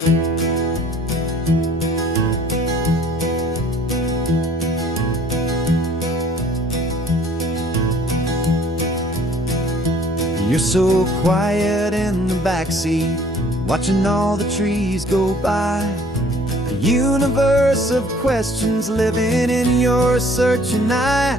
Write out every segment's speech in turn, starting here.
You're so quiet in the backseat, watching all the trees go by. A universe of questions living in your searching eye.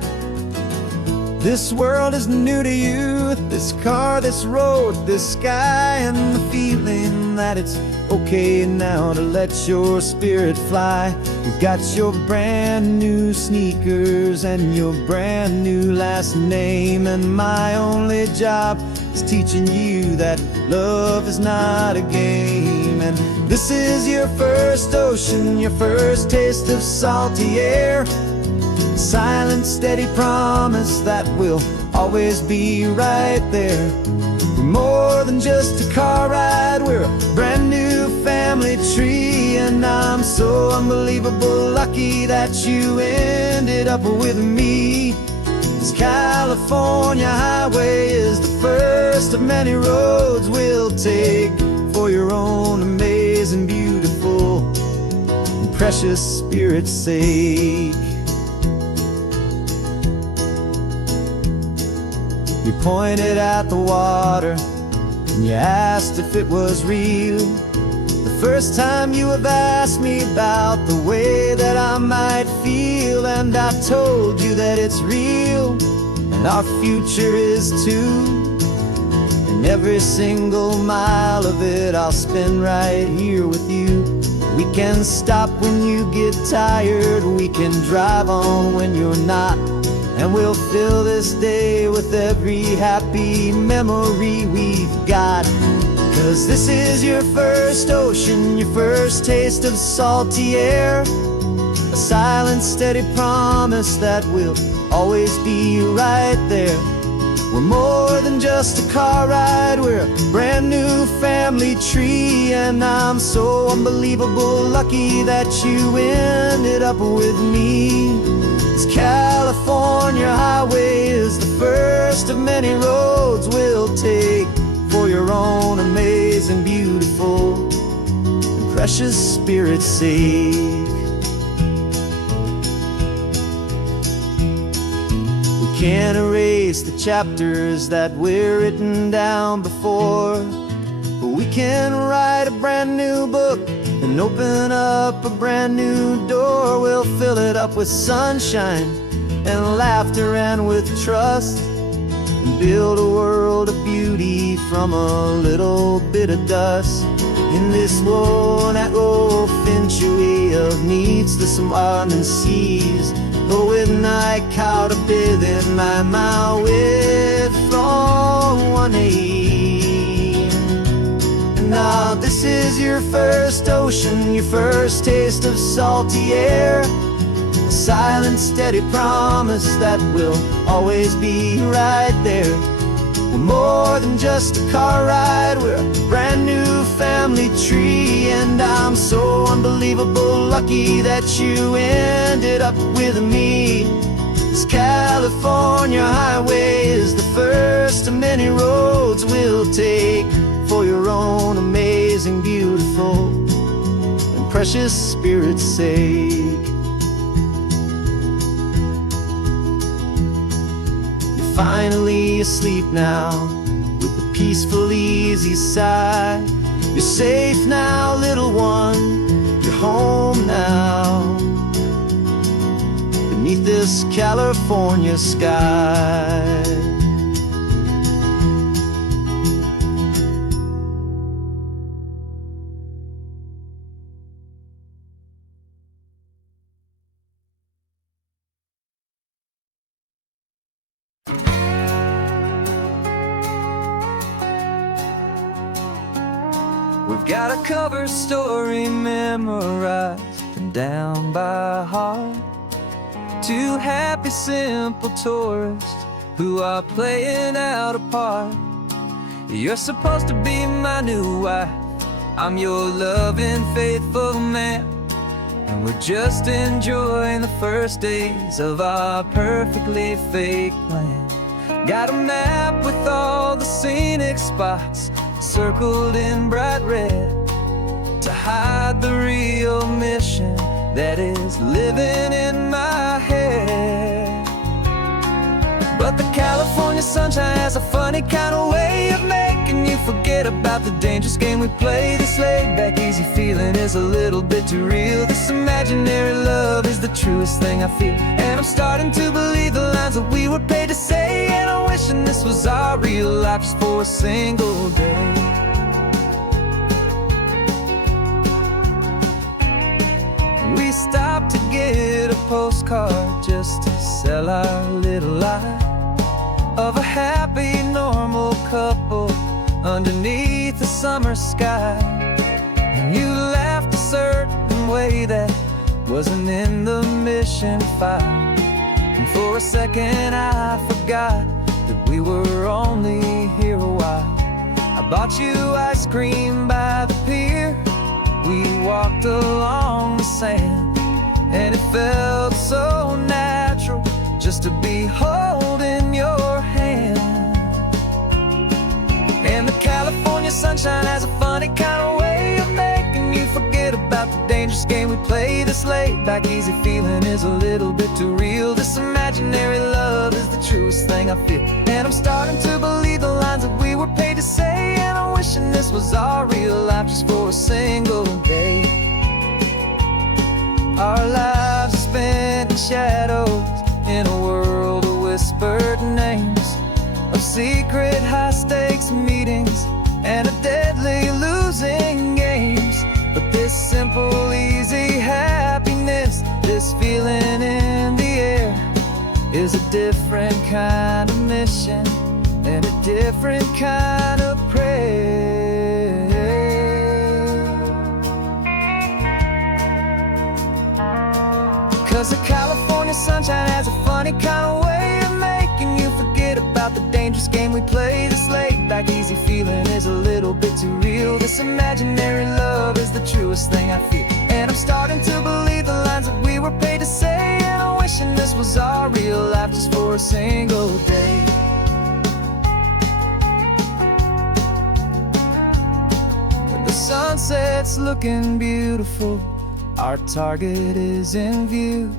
This world is new to you, this car, this road, this sky, and the feeling that it's okay now to let your spirit fly. You've got your brand new sneakers and your brand new last name, and my only job is teaching you that love is not a game. And this is your first ocean, your first taste of salty air. Silent, steady promise that we'll always be right there. We're more than just a car ride, we're a brand new family tree. And I'm so unbelievable lucky that you ended up with me. This California highway is the first of many roads we'll take for your own amazing, beautiful, and precious spirit's sake. You pointed at the water and you asked if it was real. The first time you have asked me about the way that I might feel, and I told you that it's real and our future is too. And every single mile of it I'll spend right here with you. We can stop when you get tired, we can drive on when you're not, and we'll fill this day with every happy memory we've got. 'Cause this is your first ocean, your first taste of salty air. A silent, steady promise that we'll always be right there. We're more than just a car ride, we're a brand new family tree. And I'm so unbelievable lucky that you ended up with me. This California highway is the first of many roads we'll take for your own amazing, beautiful, and precious spirit's sake. We can't erase the chapters that were written down before, but we can write a brand new book and open up a brand new door. We'll fill it up with sunshine and laughter and with trust, and build a world of beauty from a little bit of dust. In this world that eventually of needs the surrounding seas, but with night caught up in my mouth with from one aim. And now this is your first ocean, your first taste of salty air. A silent, steady promise that we'll always be right there. We're more than just a car ride, we're a brand new family tree. And I'm so unbelievable lucky that you ended up with me. This California highway is the first of many roads we'll take for your own amazing, beautiful, and precious spirit's sake. You're finally asleep now with a peaceful, easy sigh. You're safe now, little one, you're home now, beneath this California sky. We've got a cover story memorized and down by heart. Two happy, simple tourists who are playing out a part. You're supposed to be my new wife, I'm your loving, faithful man, and we're just enjoying the first days of our perfectly fake plan. Got a map with all the scenic spots circled in bright red to hide that is living in my head. But the California sunshine has a funny kind of way of making you forget about the dangerous game we play. This laid-back, easy feeling is a little bit too real. This imaginary love is the truest thing I feel. And I'm starting to believe the lines that we were paid to say. And I'm wishing this was our real life just for a single day. We stopped to get a postcard just to sell our little lie of a happy, normal couple underneath the summer sky. And you laughed a certain way that wasn't in the mission file. And for a second I forgot that we were only here a while. I bought you ice cream by the pier. We walked along the sand, and it felt so natural just to be holding your hand. And the California sunshine has a funny kind of way of making you forget about the dangerous game we play. This laid-back, easy feeling is a little bit too real. This imaginary love is the truest thing I feel. And I'm starting to believe the lines that we were paid to say. And I'm wishing this was our real life just for a single day. Our lives are spent in shadows, in a world of whispered names, of secret high-stakes meetings and of deadly losing games. But this simple, easy happiness, this feeling in the air, is a different kind of mission and a different kind of prayer. 'Cause the California sunshine has a funny kind of way of making you forget about the dangerous game we play. This laid-back, easy feeling is a little bit too real. This imaginary love is the truest thing I feel. And I'm starting to believe the lines that we were paid to say. And I'm wishing this was our real life just for a single day. When the sunset's looking beautiful, our target is in view.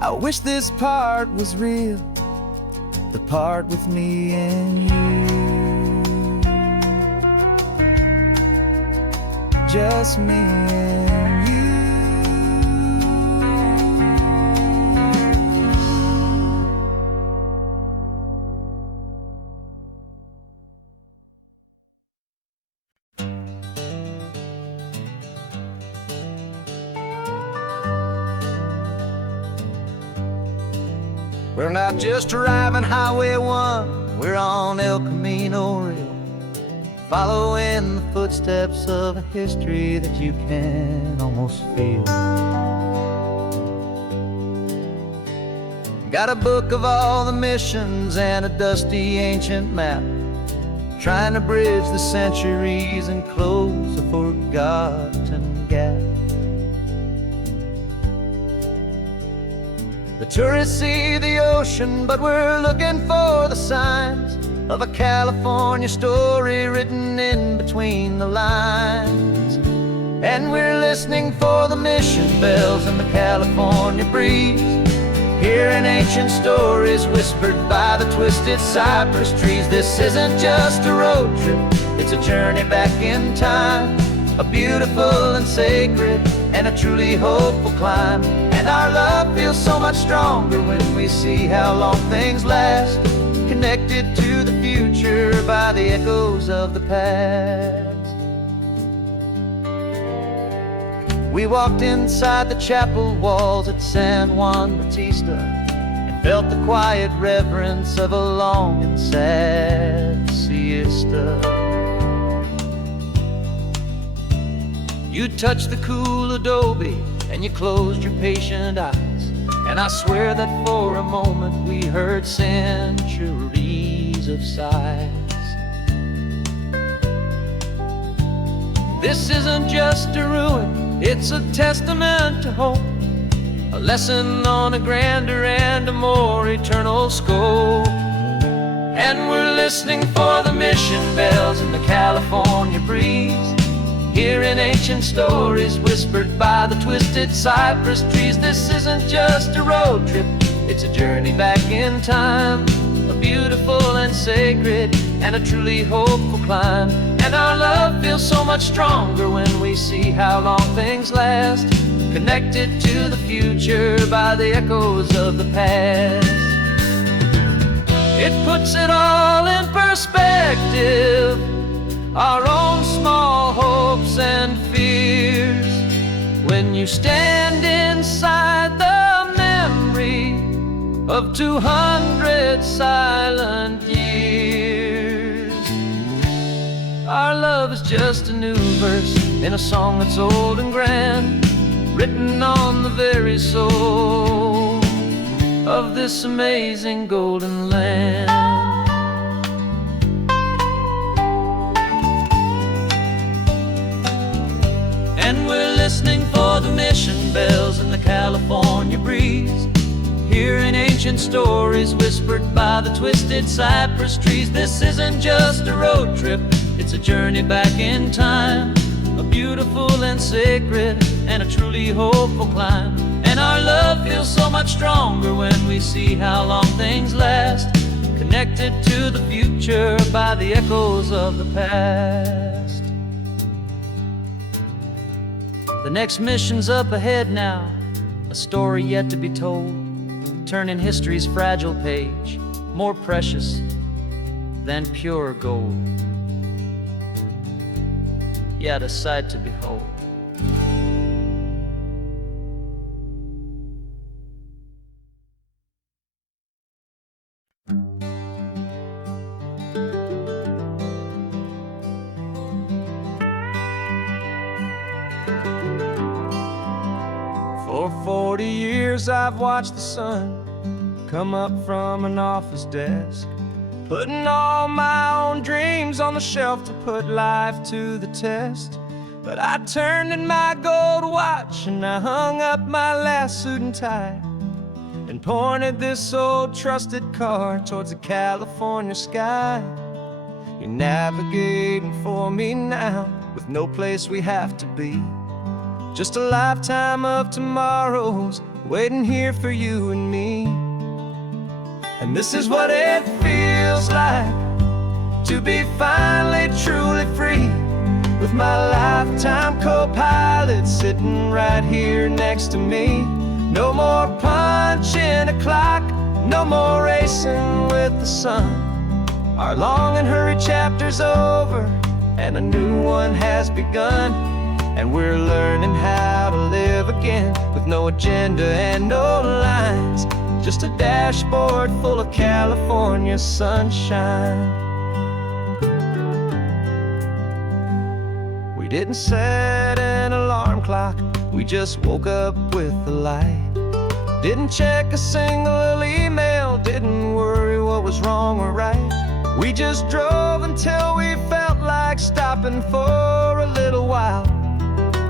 I wish this part was real, the part with me and you. Just me and you. We're not just driving Highway 1, we're on El Camino Real, following the footsteps of a history that you can almost feel. Got a book of all the missions and a dusty ancient map, trying to bridge the centuries and close a forgotten gap. The tourists see the ocean, but we're looking for the signs of a California story written in between the lines. And we're listening for the mission bells in the California breeze, hearing ancient stories whispered by the twisted cypress trees. This isn't just a road trip, it's a journey back in time, a beautiful and sacred and a truly hopeful climb. And our love feels so much stronger when we see how long things last, connected to the future by the echoes of the past. We walked inside the chapel walls at San Juan Bautista and felt the quiet reverence of a long and sad siesta. You touched the cool adobe and you closed your patient eyes, and I swear that for a moment we heard centuries of sighs. This isn't just a ruin, it's a testament to hope, a lesson on a grander and a more eternal scope. And we're listening for the mission bells in the California breeze, Hearing ancient stories whispered by the twisted cypress trees. This isn't just a road trip, it's a journey back in time. A beautiful and sacred and a truly hopeful climb. And our love feels so much stronger when we see how long things last, connected to the future by the echoes of the past. It puts it all in perspective, our own small hopes and fears, when you stand inside the memory of 200 silent years. Our love is just a new verse in a song that's old and grand, written on the very soul of this amazing golden land. And we're listening for the mission bells in the California breeze, hearing ancient stories whispered by the twisted cypress trees. This isn't just a road trip, it's a journey back in time. A beautiful and sacred and a truly hopeful climb. And our love feels so much stronger when we see how long things last, connected to the future by the echoes of the past. The next mission's up ahead now, a story yet to be told, turning history's fragile page more precious than pure gold. Yet a sight to behold. For 40 years I've watched the sun come up from an office desk, putting all my own dreams on the shelf to put life to the test. But I turned in my gold watch and I hung up my last suit and tie, and pointed this old trusted car towards the California sky. You're navigating for me now, with no place we have to be, just a lifetime of tomorrows waiting here for you and me. And this is what it feels like to be finally truly free, with my lifetime co-pilot sitting right here next to me. No more punching a clock, no more racing with the sun. Our long and hurried chapter's over and a new one has begun. And we're learning how to live again, with no agenda and no lines, just a dashboard full of California sunshine. We didn't set an alarm clock, we just woke up with the light. Didn't check a single email, didn't worry what was wrong or right. We just drove until we felt like stopping for a little while.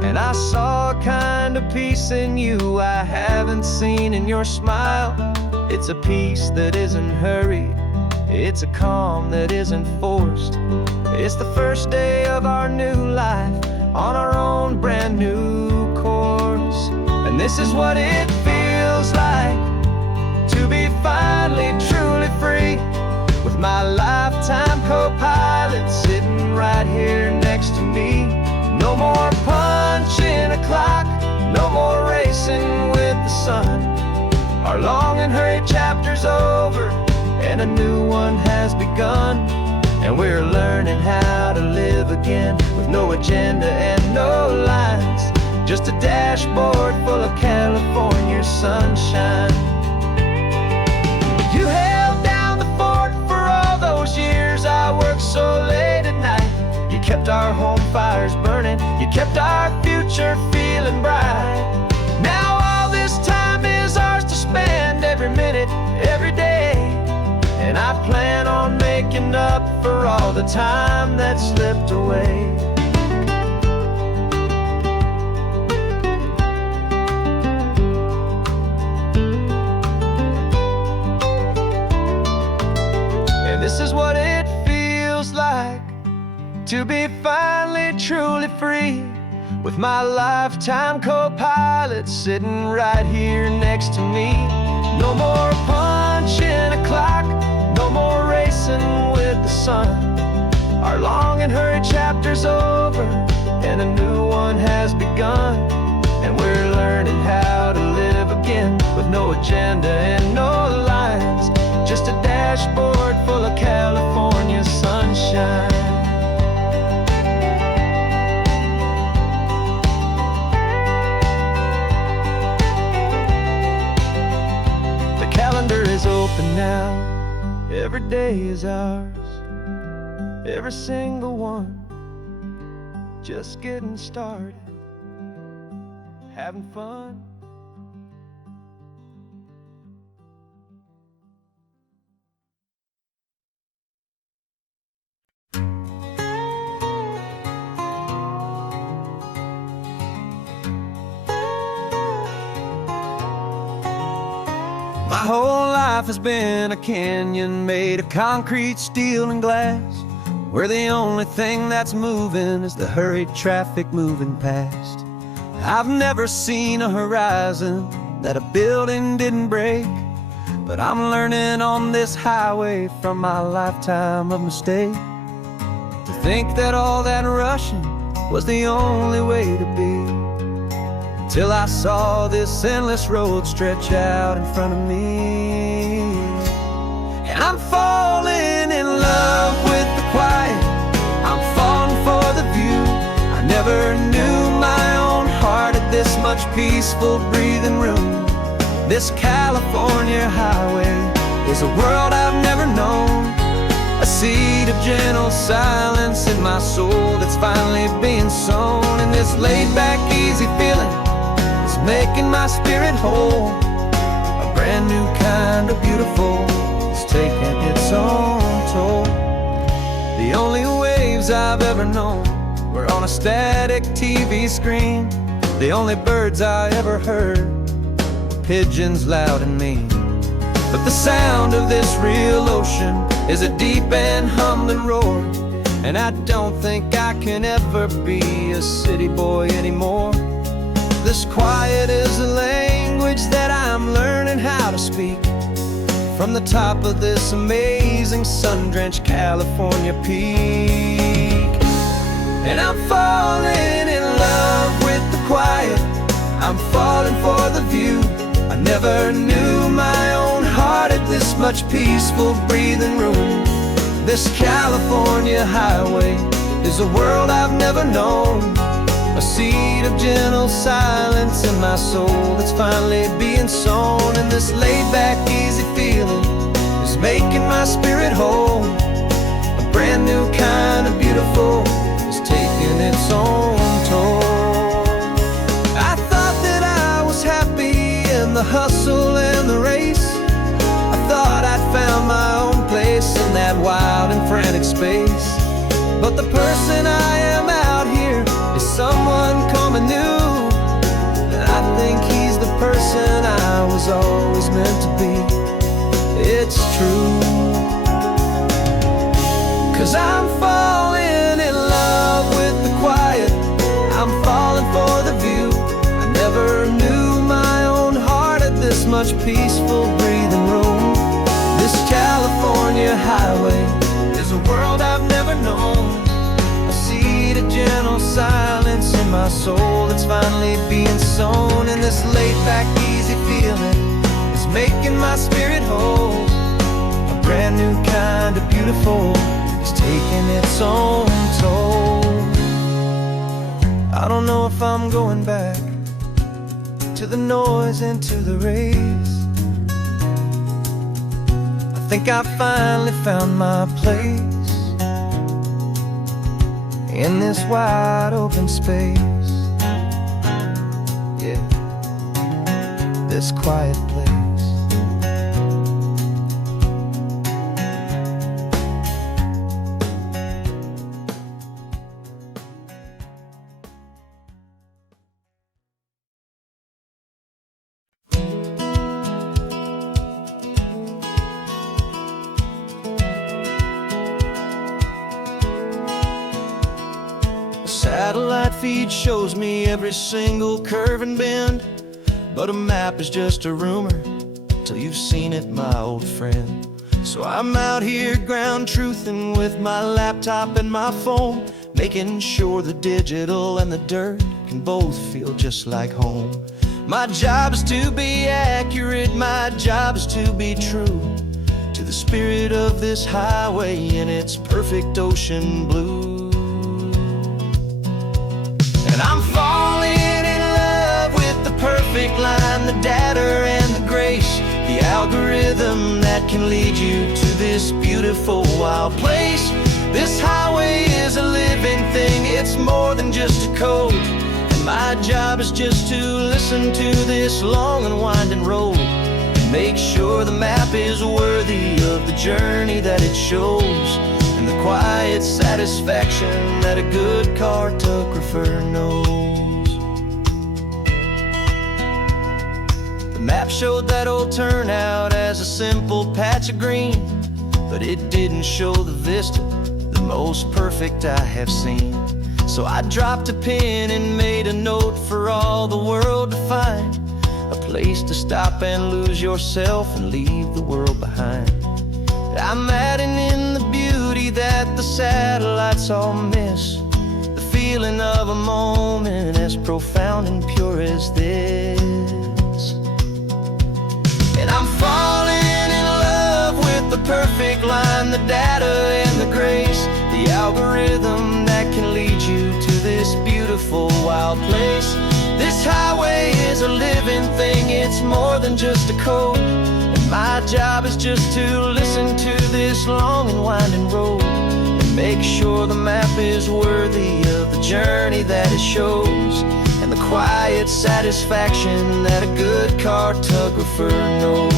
And I saw a kind of peace in you I haven't seen in your smile. It's a peace that isn't hurried, it's a calm that isn't forced. It's the first day of our new life on our own brand new course. And this is what it feels like to be finally truly free, with my lifetime co-pilot sitting right here next to me. No more punching a clock, no more racing with the sun. Our long and hurried chapter's over and a new one has begun. And we're learning how to live again, with no agenda and no lines, just a dashboard full of California sunshine. You held down the fort for all those years I worked so late at night. You kept our home fires burning, you kept our future feeling bright. Now all this time is ours to spend, every minute, every day. And I plan on making up for all the time that slipped away. And this is what it feels like to be finally truly free, with my lifetime co-pilot sitting right here next to me. No more punching a clock, no more racing with the sun. Our long and hurried chapter's over, and a new one has begun. And we're learning how to live again, with no agenda and no lines, just a dashboard full of California sunshine. The calendar is open now, every day is ours, every single one, just getting started, having fun. My whole life has been a canyon made of concrete, steel, and glass, where the only thing that's moving is the hurried traffic moving past. I've never seen a horizon that a building didn't break, but I'm learning on this highway from my lifetime of mistake, to think that all that rushing was the only way to be, till I saw this endless road stretch out in front of me. And I'm falling in love with the quiet, I'm falling for the view. I never knew my own heart had this much peaceful breathing room. This California highway is a world I've never known, a seed of gentle silence in my soul that's finally being sown. And this laid-back, easy feeling is making my spirit whole. A brand new kind of beautiful is taking its own toll. The only waves I've ever known were on a static TV screen. The only birds I ever heard were pigeons loud and mean. But the sound of this real ocean is a deep and humbling roar, and I don't think I can ever be a city boy anymore. This quiet is a language that I'm learning how to speak, from the top of this amazing sun-drenched California peak. And I'm falling in love with the quiet, I'm falling for the view. I never knew my own heart had this much peaceful breathing room. This California highway is a world I've never known, a seed of gentle silence in my soul that's finally being sown. And this laid-back, easy feeling is making my spirit whole. A brand new kind of beautiful is taking its own toll. I thought that I was happy in the hustle and the race. I thought I'd found my own place in that wild and frantic space. But the person I am out here is someone coming new, and I think he's the person I was always meant to be. It's true, 'cause I'm falling in love with the quiet, I'm falling for the view. I never knew my own heart had this much peaceful breathing room. This California highway is a world I've never known, a seed of gentle silence in my soul that's finally being sown. And this laid-back, easy feeling is making my spirit whole. A brand new kind of beautiful is taking its own toll. I don't know if I'm going back to the noise and to the race. I think I finally found my place in this wide open space. Yeah, this quiet place. Satellite feed shows me every single curve and bend, but a map is just a rumor till you've seen it, my old friend. So I'm out here ground truthing with my laptop and my phone, making sure the digital and the dirt can both feel just like home. My job is to be accurate, my job is to be true to the spirit of this highway in its perfect ocean blue. And I'm falling in love with the perfect line, the data and the grace, the algorithm that can lead you to this beautiful wild place. This highway is a living thing, it's more than just a code. And my job is just to listen to this long and winding road and make sure the map is worthy of the journey that it shows, and the quiet satisfaction that a good cartographer knows. The map showed that old turnout as a simple patch of green, but it didn't show the vista, the most perfect I have seen. So I dropped a pin and made a note for all the world to find, a place to stop and lose yourself and leave the world behind. I'm adding in the beauty that the satellites all miss, the feeling of a moment as profound and pure as this. And I'm falling in love with the perfect line, the data and the grace, the algorithm that can lead you to this beautiful wild place. This highway is a living thing, it's more than just a code. And my job is just to listen to this long and winding road and make sure the map is worthy of the journey that it shows, and the quiet satisfaction that a good cartographer knows.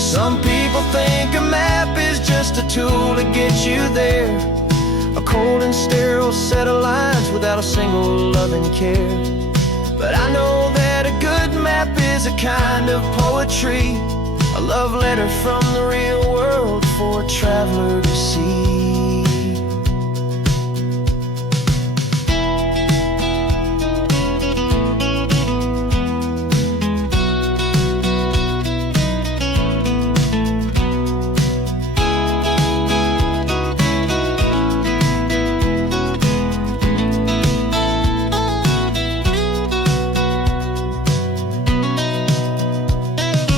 Some people think a map is just a tool to get you there, a cold and sterile set of lines without a single loving care. But I know that a good map is a kind of poetry, a love letter from the real world for a traveler to see.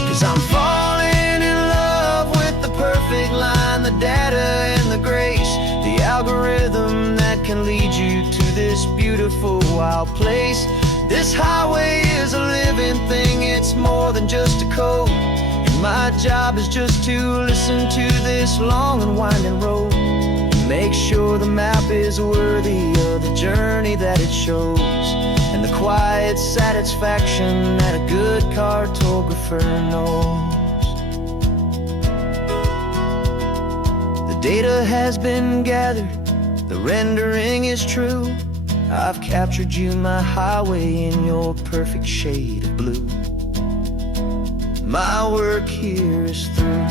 'Cause I'm falling in love with the perfect line, the data and the grace, the algorithm that can lead you to this beautiful wild place. This highway is a living thing, it's more than just a code. And my job is just to listen to this long and winding road and make sure the map is worthy of the journey that it shows, and the quiet satisfaction that a good cartographer knows. The data has been gathered, the rendering is true. I've captured you, my highway, in your perfect shade of blue. My work here is through.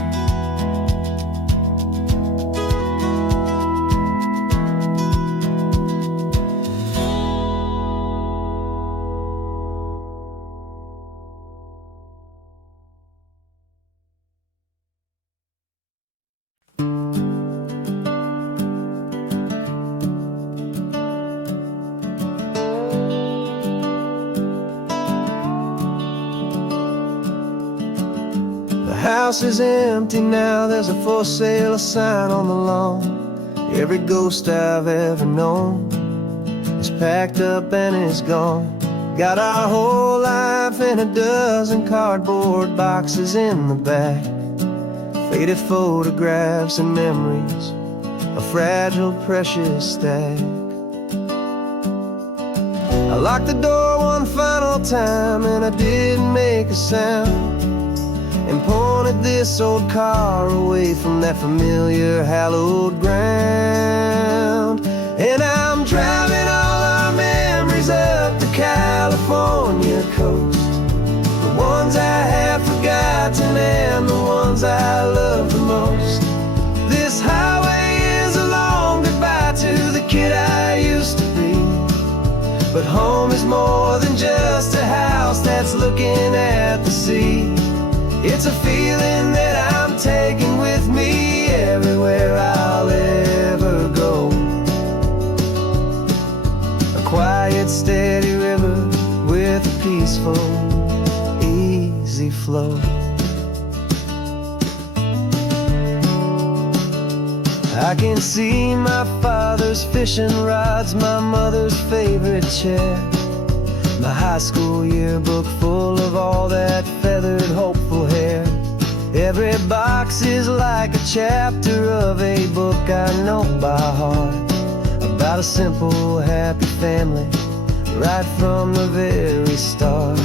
The house is empty now, there's a for sale sign on the lawn. Every ghost I've ever known is packed up and is gone. Got our whole life in a dozen cardboard boxes in the back, faded photographs and memories, a fragile, precious stack. I locked the door one final time and I didn't make a sound, and pointed this old car away from that familiar hallowed ground. And I'm driving all our memories up the California coast, the ones I have forgotten and the ones I love the most. This highway is a long goodbye to the kid I used to be, home is more than just a house that's looking at the sea. It's a feeling that I'm taking with me everywhere I'll ever go. A quiet, steady river with a peaceful, easy flow. I can see my father's fishing rods, my mother's favorite chair, my high school yearbook full of all that feathered, hopeful hair. Every box is like a chapter of a book I know by heart, about a simple, happy family right from the very start.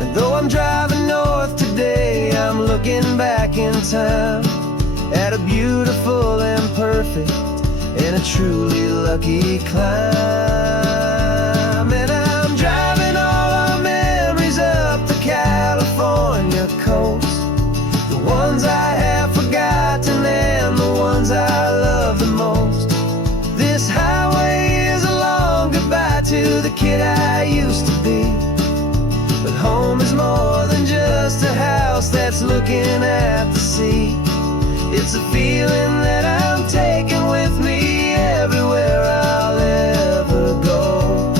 And though I'm driving north today, I'm looking back in time at a beautiful and perfect and a truly lucky climb. And I'm driving all our memories up the California coast, the ones I have forgotten and the ones I love the most. This highway is a long goodbye to the kid I used to be. But home is more than just a house that's looking at the sea. It's a feeling that I'm taking with me everywhere I'll ever go.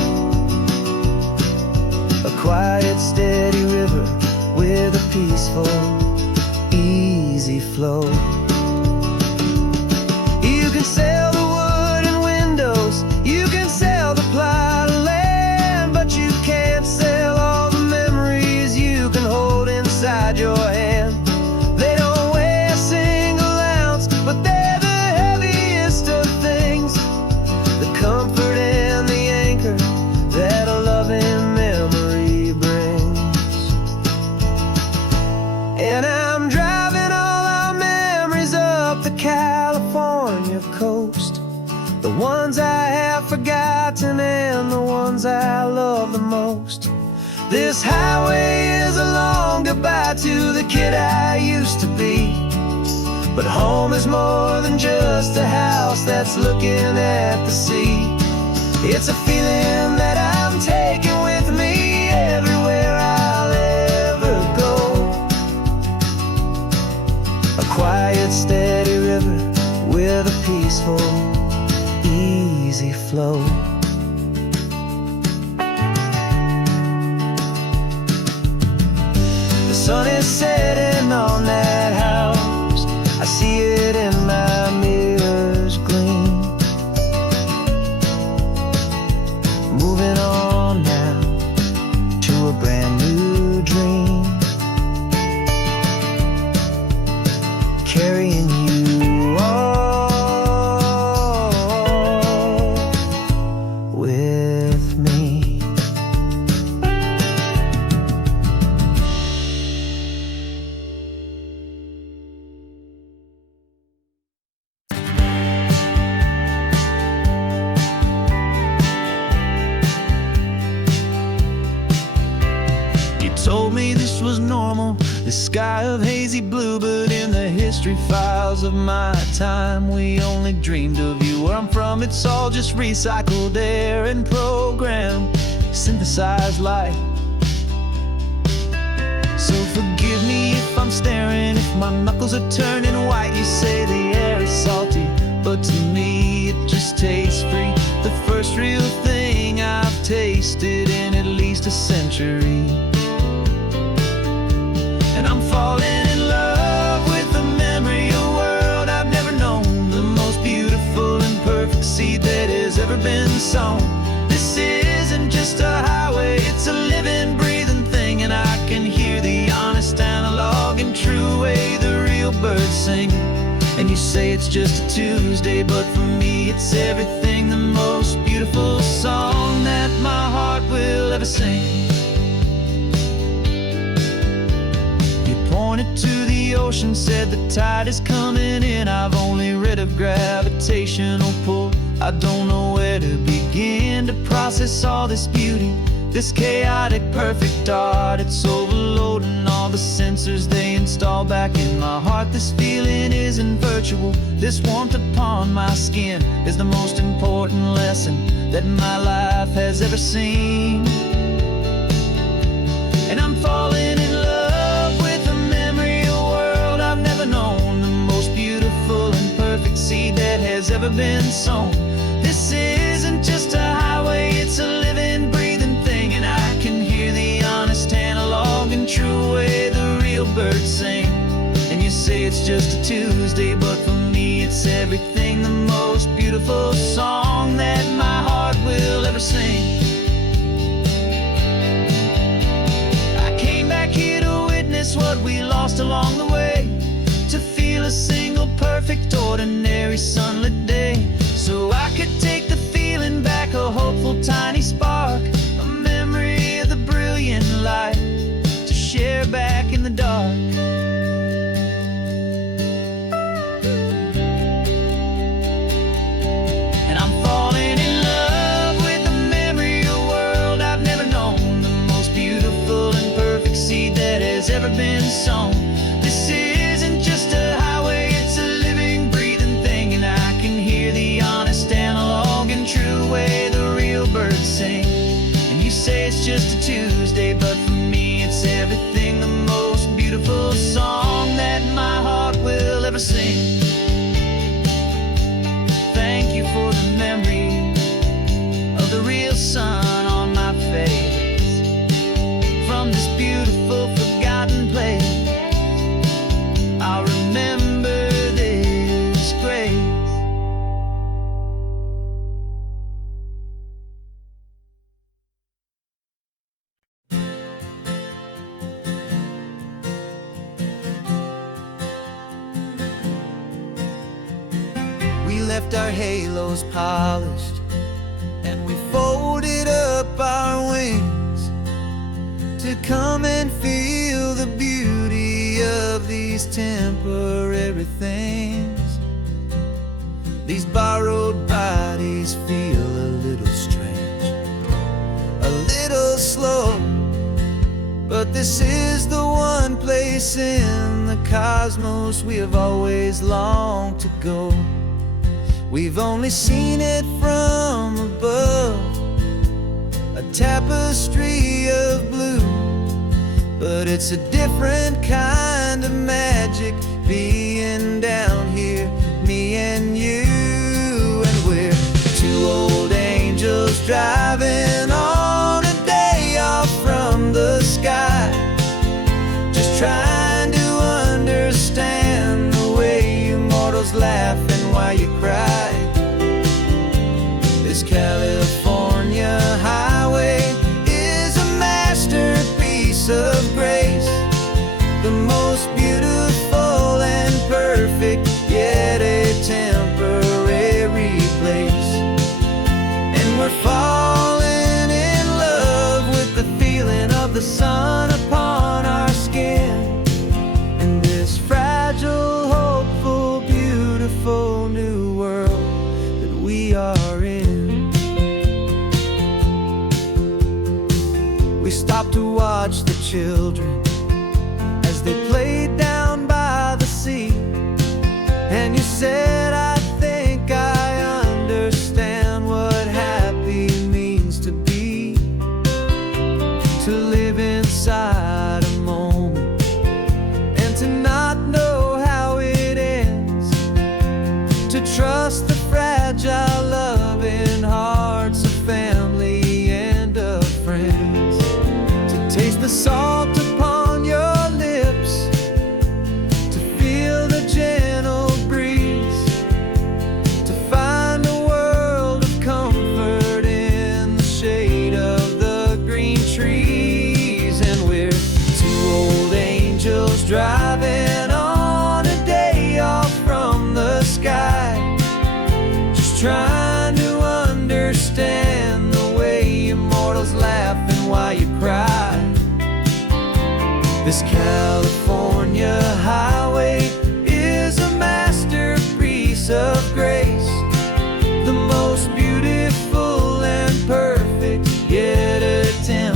A quiet, steady river with a peaceful, easy flow. You can sail the wood and windows, you can sail the plot of land, but you can't sail all the memories you can hold inside your hand. They don't weigh a single ounce, but they're the heaviest of things, the comfort and the anchor that a loving memory brings. And I'm driving all our memories up the California coast, the ones I have forgotten and the ones I love the most. This highway is a long goodbye to the kid I used to be. But home is more than just a house that's looking at the sea. It's a feeling that I'm taking with me everywhere I'll ever go. A quiet, steady river with a peaceful, easy flow. The sun is setting on that house, I see it in my mirror's gleam. Moving on now to a brand new dream, carrying you all with me. Told me this was normal, the sky of hazy blue, but in the history files of my time, we only dreamed of you. Where I'm from, it's all just recycled air and programmed, synthesized light. So forgive me if I'm staring, if my knuckles are turning white. You say the air is salty, but to me it just tastes free. The first real thing I've tasted in at least a century. And I'm falling in love with the memory of a world I've never known, the most beautiful and perfect seed that has ever been sown. This isn't just a highway, it's a living, breathing thing, and I can hear the honest, analog, and true way the real birds sing. And you say it's just a Tuesday, but for me it's everything, the most beautiful song that my heart will ever sing. Pointed to the ocean, said the tide is coming in. I've only read of gravitational pull, I don't know where to begin to process all this beauty. This chaotic, perfect art, it's overloading all the sensors they install back in my heart. This feeling isn't virtual. This warmth upon my skin is the most important lesson that my life has ever seen. And I'm falling in love with the memory of a world I've never known, the most beautiful and perfect seed that has ever been sown. This isn't just a highway, it's a living, breathing thing, and I can hear the honest analog and true way the real birds sing. And you say it's just a Tuesday, but for me it's everything, the most beautiful song that my heart will ever sing. I came back here to witness what we lost along the way, to feel a single perfect ordinary sunlit day, so I could take the feeling back, a hopeful tiny spark, a memory of the brilliant light to share back in the dark. And I'm falling in love with the memory of a world I've never known, the most beautiful and perfect seed that has ever been sown. This isn't just a highway, it's a living, breathing thing, and I can hear the honest analog and true way the real birds sing. And you say it's just a Tuesday, but for me it's everything, the most beautiful song that my heart will ever sing. Thank you for the memory of the real sun on my face, from this beautiful forgotten place. I'll remember this grace. We left our halos polished, and we folded up our wings to come and feel the beauty of these temporary things. These borrowed bodies feel a little strange, a little slow, but this is the one place in the cosmos we have always longed to go. We've only seen it from above, a tapestry of blue, but it's a different kind of magic being down here, me and you. And we're two old angels driving on a day off from the sky, just trying to understand the way you mortals laugh and why you cry. This California highway is a masterpiece of grace, the most beautiful and perfect, yet a temporary place. And we're falling in love with the feeling of the sun upon our skin, and this fragile, hopeful, beautiful new world that we are in. We stopped to watch the children as they played down by the sea, and you said, I think I understand what happy means to be, to live inside a moment and to not know how it ends, to trust the fragile loving hearts of family and of friends, to taste the salt upon your lips, to feel the gentle breeze, to find a world of comfort in the shade of the green trees. And we're two old angels driving on a day off from the sky, just trying to understand the way immortals laugh and why you cry. This California highway is a masterpiece of grace, the most beautiful and perfect, yet a temporary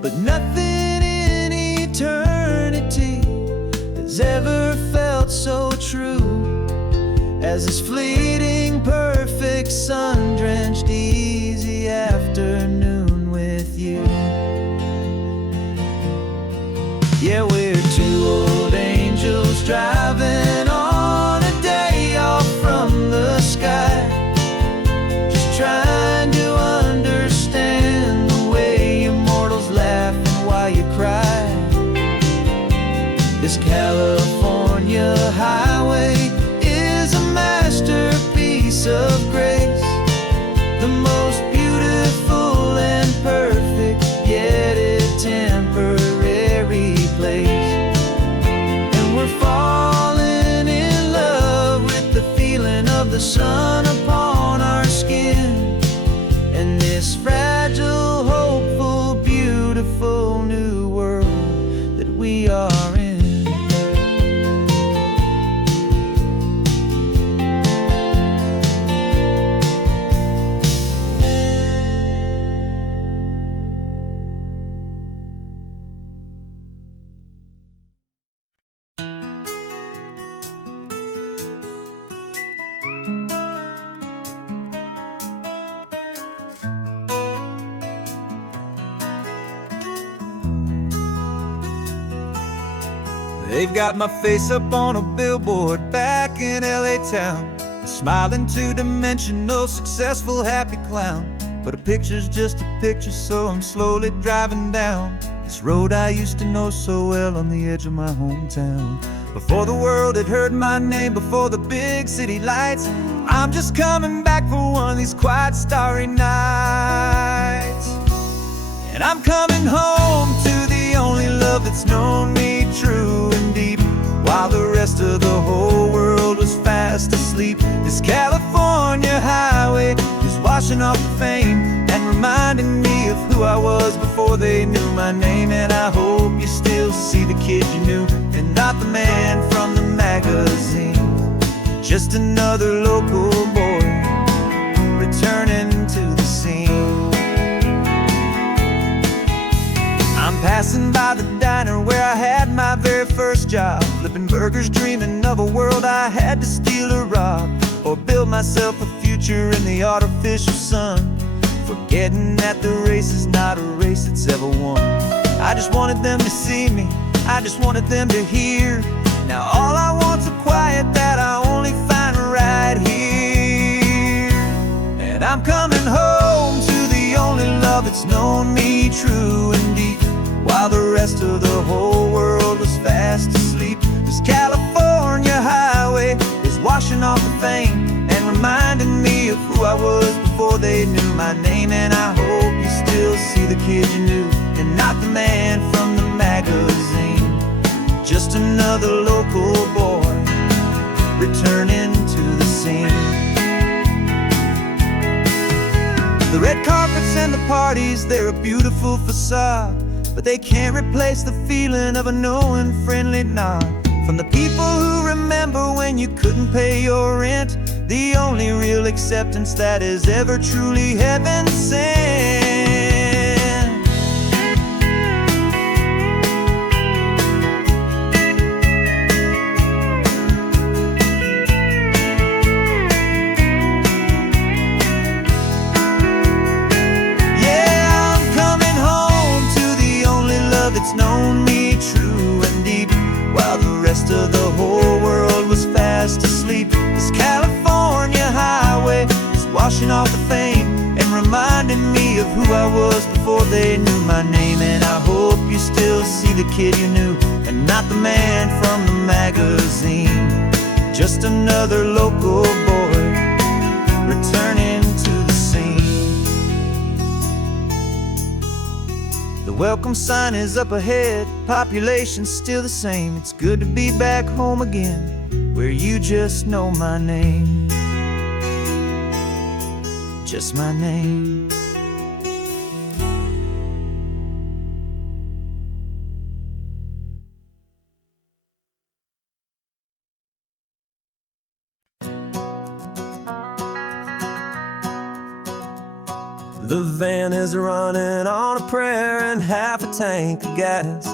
but nothing in eternity has ever felt so true as this fleeting, perfect, sun-drenched, easy afternoon with you. Yeah, we're two old angels driving on a day off from the sky, just trying to understand the way you mortals laugh and why you cry. This California highway is a masterpiece of grace, the most beautiful and perfect, yet a temporary place. And we're falling in love with the feeling of the sun upon our skin, and this fragile, hopeful, beautiful new world that we are in. They've got my face up on a billboard back in LA town, a smiling two-dimensional, successful, happy clown. But a picture's just a picture, so I'm slowly driving down this road I used to know so well on the edge of my hometown. Before the world had heard my name, before the big city lights, I'm just coming back for one of these quiet, starry nights. And I'm coming home to the only love that's known me true and deep, while the rest of the whole world was fast asleep. This California highway is washing off the fame and reminding me of who I was before they knew my name. And I hope you still see the kid you knew, and not the man from the magazine. Just another local boy returning to the scene. I'm passing by the diner where I had my very first job, flipping burgers, dreaming of a world I had to steal or rob, or build myself a future in the artificial sun, forgetting that the race is not a race that's ever won. I just wanted them to see me, I just wanted them to hear. Now all I want's a quiet that I only find right here. And I'm coming home to the only love that's known me true and deep, while the rest of the whole world was fast asleep. This California highway is washing off the fame and reminding me of who I was before they knew my name. And I hope you still see the kid you knew, and not the man from the magazine. Just another local boy returning to the scene. The red carpets and the parties, they're a beautiful facade, but they can't replace the feeling of a knowing, friendly nod from the people who remember when you couldn't pay your rent, the only real acceptance that is ever truly heaven sent. Yeah, I'm coming home to the only love that's known me true and deep, while the rest of the whole world was fast asleep. This California highway is washing off the fame and reminding me of who I was before they knew my name. And I hope you still see the kid you knew, and not the man from the magazine. Just another local boy returning to the scene. The welcome sign is up ahead, population's still the same. It's good to be back home again, where you just know my name. Just my name. The van is running on a prayer, and half a tank of gas.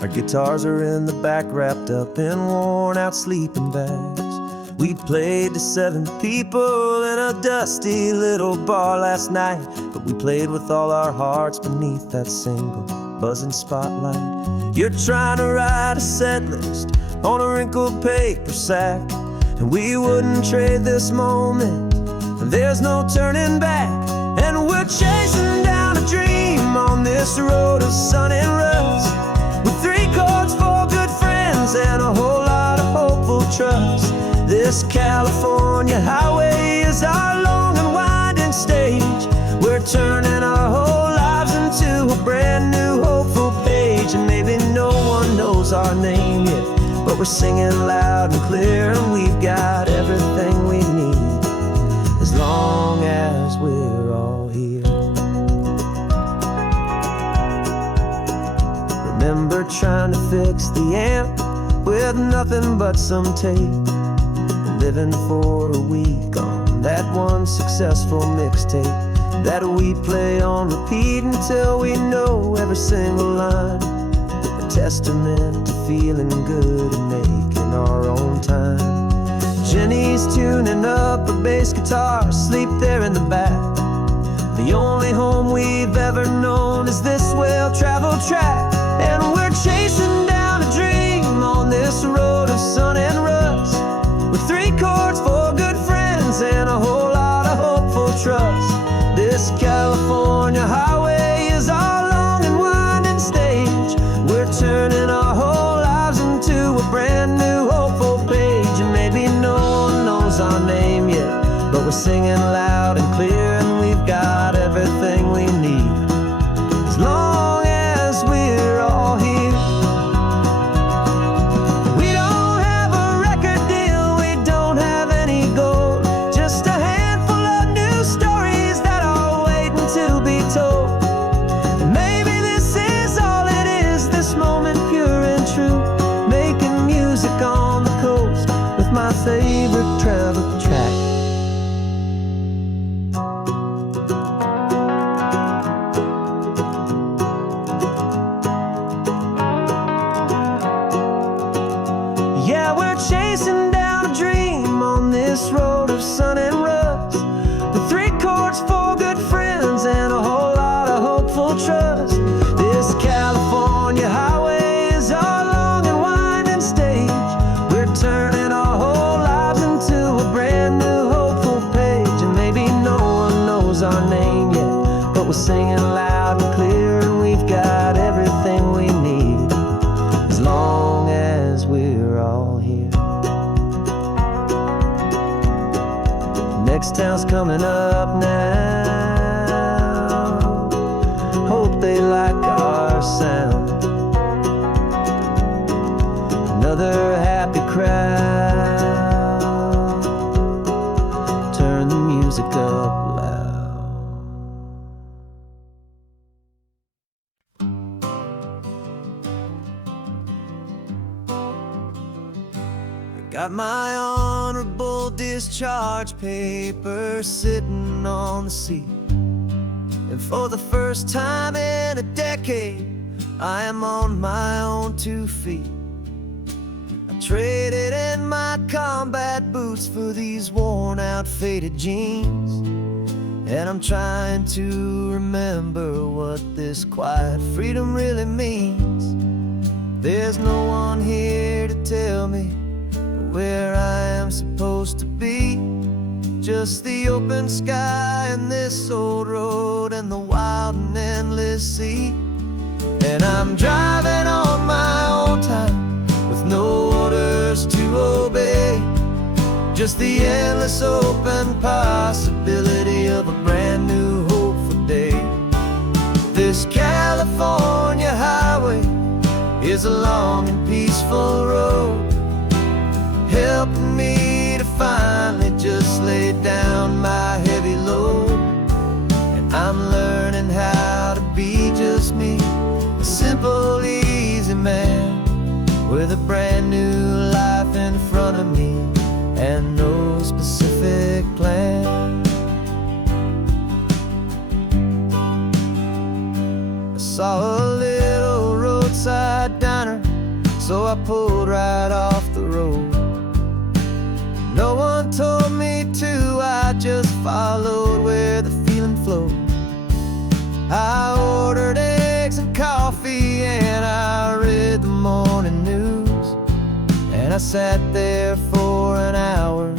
Our guitars are in the back, wrapped up in worn-out sleeping bags. We played to 7 people in a dusty little bar last night, but we played with all our hearts beneath that single buzzing spotlight. You're trying to write a set list on a wrinkled paper sack, and we wouldn't trade this moment, and there's no turning back. And we're chasing down a dream on this road of sun and rust, with 3 chords, 4 good friends, and a whole lot of hopeful trust. This California highway is our long and winding stage. We're turning our whole lives into a brand new hopeful page. And maybe no one knows our name yet, but we're singing loud and clear, and we've got everything we need, as long as we're all here. Remember trying to fix the amp with nothing but some tape, living for a week on that one successful mixtape that we play on repeat until we know every single line. A testament to feeling good and making our own time. Jenny's tuning up her bass guitar, asleep there in the back. The only home we've ever known is this well-traveled track. And we're chasing down a dream on this road of sun and rust, with 3 chords, 4 good friends, and a whole lot of hopeful trust. This California highway is our long and winding stage. We're turning our whole lives into a brand new hopeful page. And maybe no one knows our name yet, but we're singing loud and clear, and we've got everything we need, as long as we're all here. We don't have a record deal, we don't have any gold, just a handful of new stories that are waiting to be told. And maybe this is all it is, this moment pure and true, making music on the coast with my favorite travel track. Yeah, we're chasing down a dream on this road of sun and rust, with 3 chords, 4 good friends, and a whole lot of hopeful trust. This California highway is our long and winding stage. We're turning our whole lives into a brand new hopeful page. And maybe no one knows our name yet, but we're singing loud and clear, and we've got everything we need, as long as we're all here. Next town's coming up now, hope they like our sound. Another happy crowd, turn the music up loud. Got my honorable discharge paper sitting on the seat, and for the first time in a decade, I am on my own 2 feet. I traded in my combat boots for these worn-out, faded jeans, and I'm trying to remember what this quiet freedom really means. There's no one here to tell me where I am supposed to be, just the open sky and this old road and the wild and endless sea. And I'm driving on my own time with no orders to obey, just the endless open possibility of a brand new hopeful day. This California highway is a long and peaceful road, helping me to finally just lay down my heavy load. And I'm learning how to be just me, a simple, easy man, with a brand new life in front of me and no specific plan. I saw a little I pulled right off the road. No one told me to, I just followed where the feeling flowed. I ordered eggs and coffee and I read the morning news. And I sat there for an hour,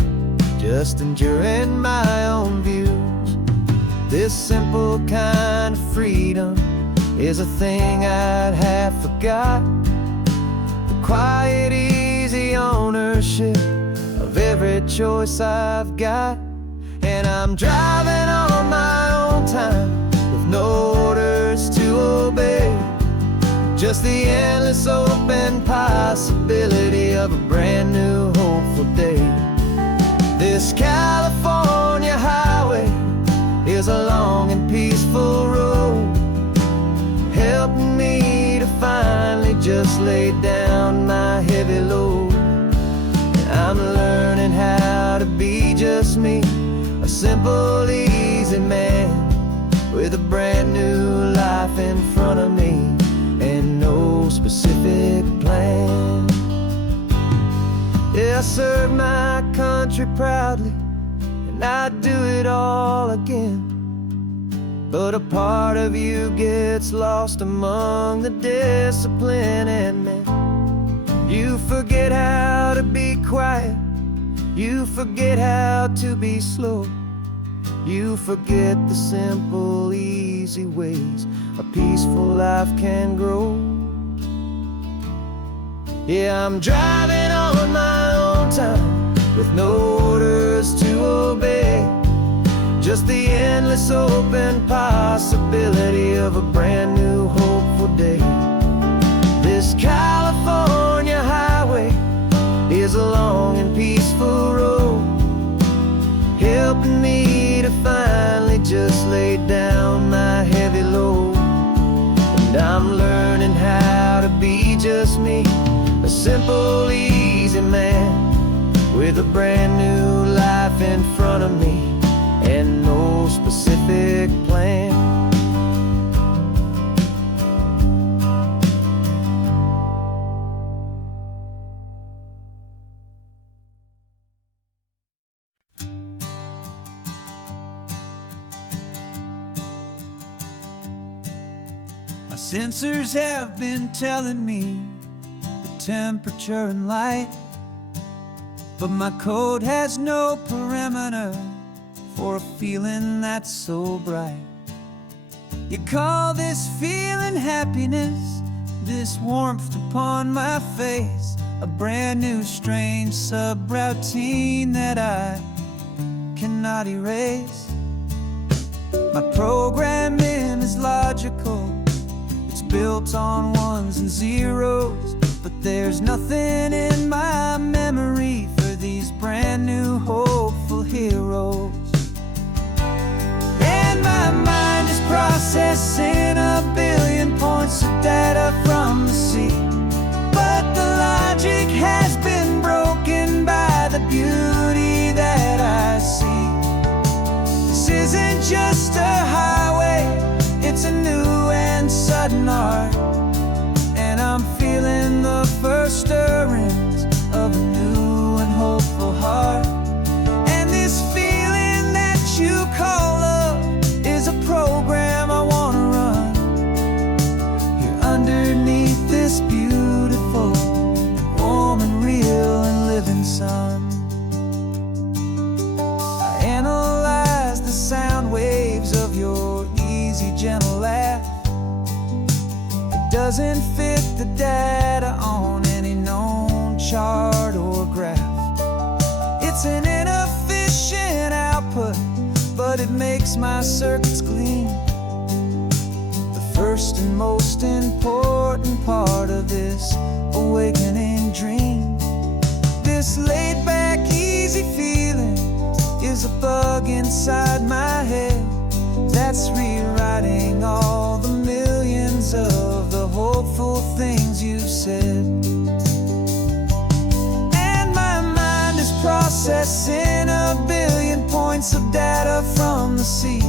just enjoying my own views. This simple kind of freedom is a thing I'd have forgot. The quiet, easy ownership of every choice I've got. And I'm driving on my own time with no orders to obey, just the endless open possibility of a brand new hopeful day. This California highway is a long and peaceful road, helping me to finally just lay down my heavy load. And I'm learning how to be just me, a simple, easy man with a brand new life in front of me and no specific plan. Yeah, I serve my country proudly and I'd do it all again. But a part of you gets lost among the discipline and men. You forget how to be quiet, you forget how to be slow, you forget the simple, easy ways a peaceful life can grow. Yeah, I'm driving on my own time with no orders to obey, just the endless open possibility of a brand new hopeful day. This California highway is a long and peaceful road, helping me to finally just lay down my heavy load. And I'm learning how to be just me, a simple, easy man with a brand new life in front of me and no specific plan. My sensors have been telling me the temperature and light, but my code has no perimeter for a feeling that's so bright. You call this feeling happiness, this warmth upon my face, a brand new strange subroutine that I cannot erase. My programming is logical, it's built on ones and zeros, but there's nothing in my memory for these brand new hopeful heroes. My mind is processing a billion points of data from the sea, but the logic has been broken by the beauty that I see. This isn't just a highway, it's a new and sudden art, and I'm feeling the first stirrings of a new and hopeful heart. And this feeling that you call love is a program I want to run here underneath this beautiful, warm and real and living sun. I analyze the sound waves of your easy, gentle laugh. It doesn't fit the data on any known chart or graph. It's an inefficient output, but it makes my circuits gleam. The first and most important part of this awakening dream. This laid-back, easy feeling is a bug inside my head that's rewriting all the millions of the hopeful things you've said. And my mind is processing a billion points of data from the sea,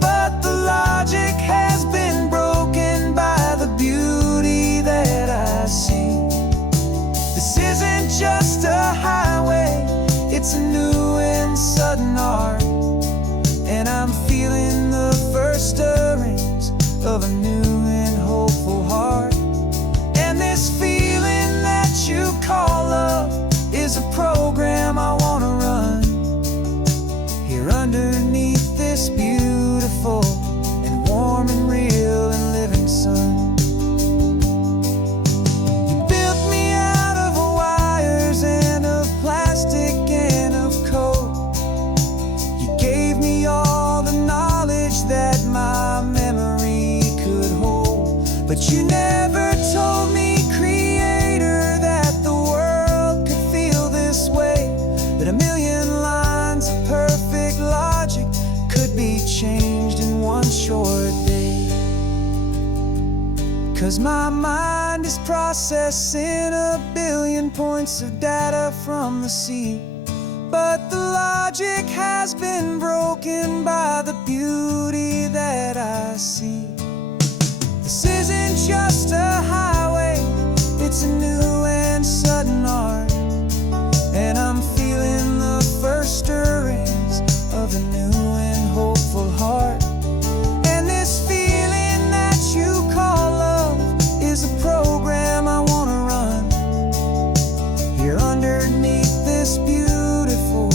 but the logic has been broken by the beauty that I see. It's a new and sudden art, and I'm feeling the first stirrings of a new and hopeful heart. And this feeling that you call love is a program I wanna run here underneath this beautiful and warm and real and living sun. But you never told me, Creator, that the world could feel this way, that a million lines of perfect logic could be changed in one short day. 'Cause my mind is processing a billion points of data from the sea, but the logic has been broken by the beauty that I see. This isn't just a highway, it's a new and sudden art, and I'm feeling the first stirrings of a new and hopeful heart. And this feeling that you call love is a program I wanna run here underneath this beautiful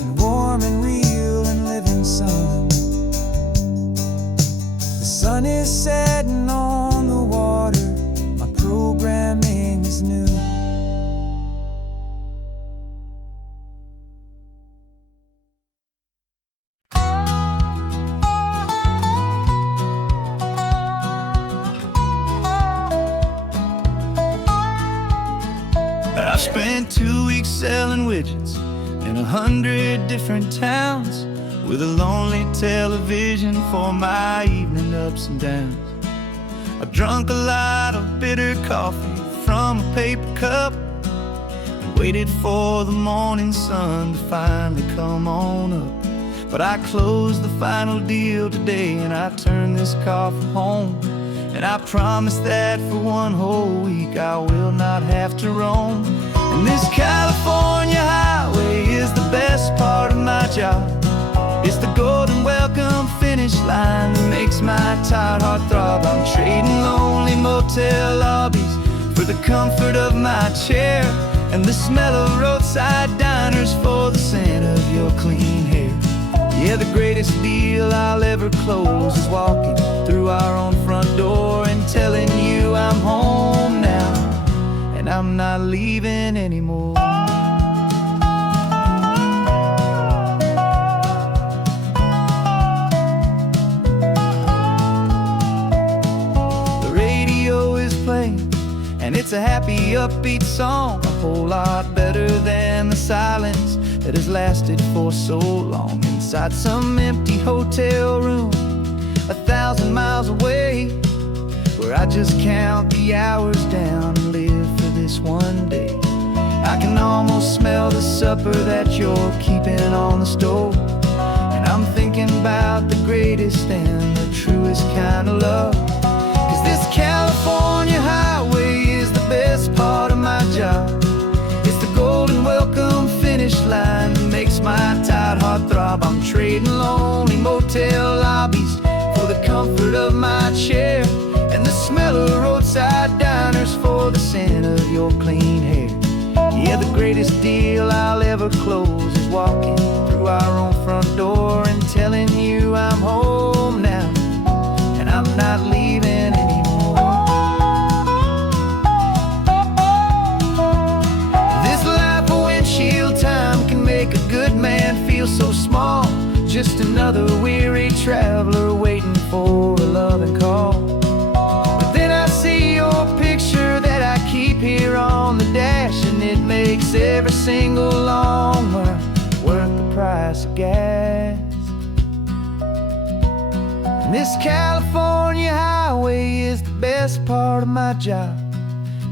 and warm and real and living sun. The sun is setting on the water, my programming is new. I spent 2 weeks selling widgets in 100 different towns, with a lonely television for my evening ups and downs. I've drunk a lot of bitter coffee from a paper cup and waited for the morning sun to finally come on up. But I closed the final deal today, and I turned this car from home. And I promise that for one whole week I will not have to roam. And this California highway is the best part of my job. It's the golden welcome finish line that makes my tired heart throb. I'm trading lonely motel lobbies for the comfort of my chair, and the smell of roadside diners for the scent of your clean hair. Yeah, the greatest deal I'll ever close is walking through our own front door and telling you I'm home now, and I'm not leaving anymore. And it's a happy, upbeat song, a whole lot better than the silence that has lasted for so long inside some empty hotel room 1,000 miles away, where I just count the hours down and live for this one day. I can almost smell the supper that you're keeping on the stove, and I'm thinking about the greatest and the truest kind of love. 'Cause this California highway is the best part of my job. It's the golden welcome finish line that makes my tired heart throb. I'm trading lonely motel lobbies for the comfort of my chair, and the smell of roadside diners for the scent of your clean hair. Yeah, the greatest deal I'll ever close is walking through our own front door and telling you I'm home now, and I'm not leaving anymore. This life of windshield time can make a good man feel so small, just another weary traveler waiting for a loving call. But then I see your picture that I keep here on the dash, and it makes every single long mile worth the price of gas. And this California highway is the best part of my job.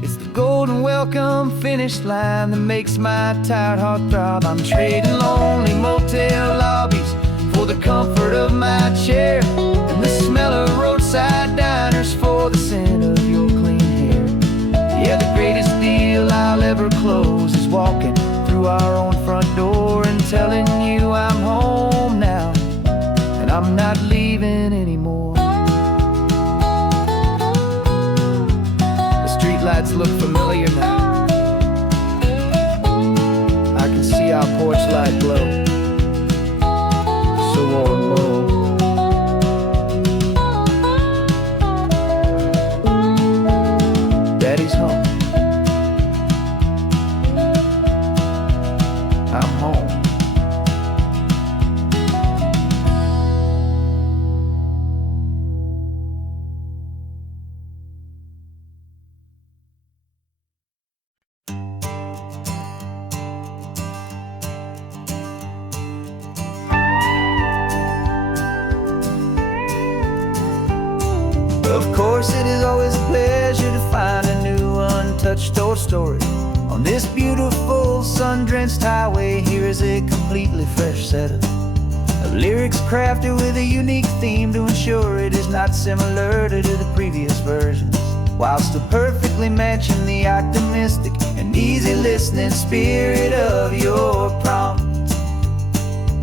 It's the golden welcome finish line that makes my tired heart throb. I'm trading lonely motel lobbies for the comfort of my chair, and the smell of roadside diners for the scent of your clean hair. Yeah, the greatest deal I'll ever close is walking through our own front door our porch light glow, so warm and bold. Daddy's home, I'm home. Of course, it is always a pleasure to find a new untouched old story. On this beautiful sun-drenched highway, here is a completely fresh set of lyrics crafted with a unique theme to ensure it is not similar to the previous versions, while still perfectly matching the optimistic and easy listening spirit of your prompt.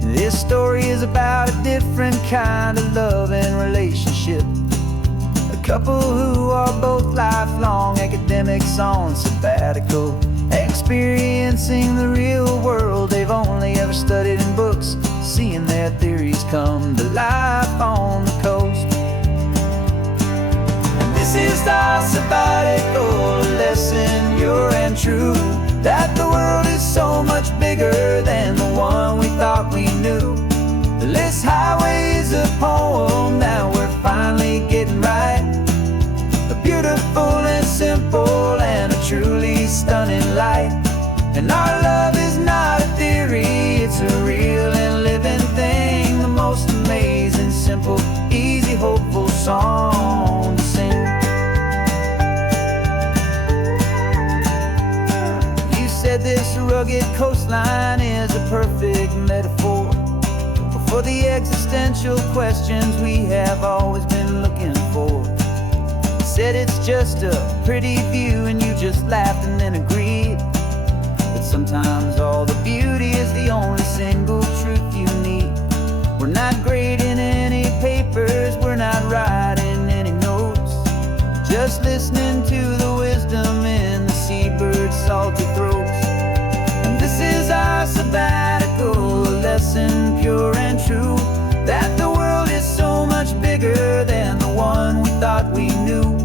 This story is about a different kind of love and relationship. A couple who are both lifelong academics on sabbatical, experiencing the real world they've only ever studied in books, seeing their theories come to life on the coast. And this is our sabbatical lesson, pure and true, that the world is so much bigger than the one we thought we knew. This highway is a poem that we're finally getting right. A beautiful and simple and a truly stunning light. And our love is not a theory, it's a real and living thing. The most amazing, simple, easy, hopeful song to sing. You said this rugged coastline is a perfect metaphor for the existential questions we have always been looking for. You said it's just a pretty view and you just laughed and then agreed. But sometimes all the beauty is the only single truth you need. We're not grading any papers, we're not writing any notes, just listening to the wisdom in the seabird's salty throats. And this is our sabbatical lesson, pure and true, that the world is so much bigger than the one we thought we knew.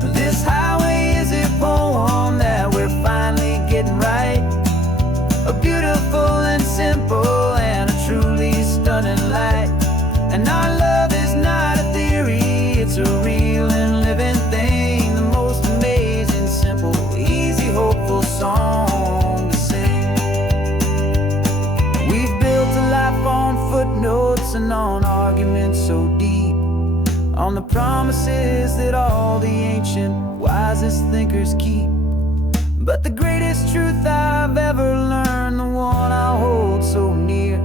This highway is a poem that we're finally getting right. A beautiful and simple and a truly stunning light. And our love is not a theory, it's a real and living thing. The most amazing, simple, easy, hopeful song to sing. We've built a life on footnotes and on arguments so deep, on the promises that all the ancient, wisest thinkers keep. But the greatest truth I've ever learned, the one I hold so near,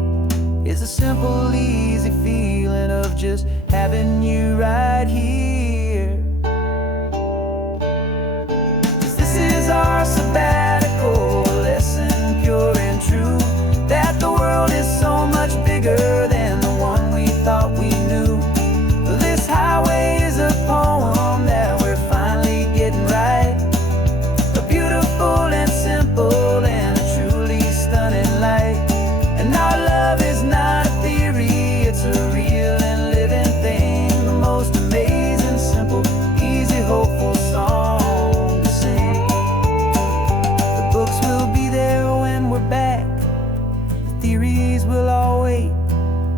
is a simple, easy feeling of just having you right here. 'Cause this is our sabbatical lesson, pure and true, that the world is so much bigger than the one we thought we knew. This highway is a poem that we're finally getting right. A beautiful and simple and a truly stunning light. And our love is not a theory, it's a real and living thing. The most amazing, simple, easy, hopeful song to sing. The books will be there when we're back, the theories will all wait.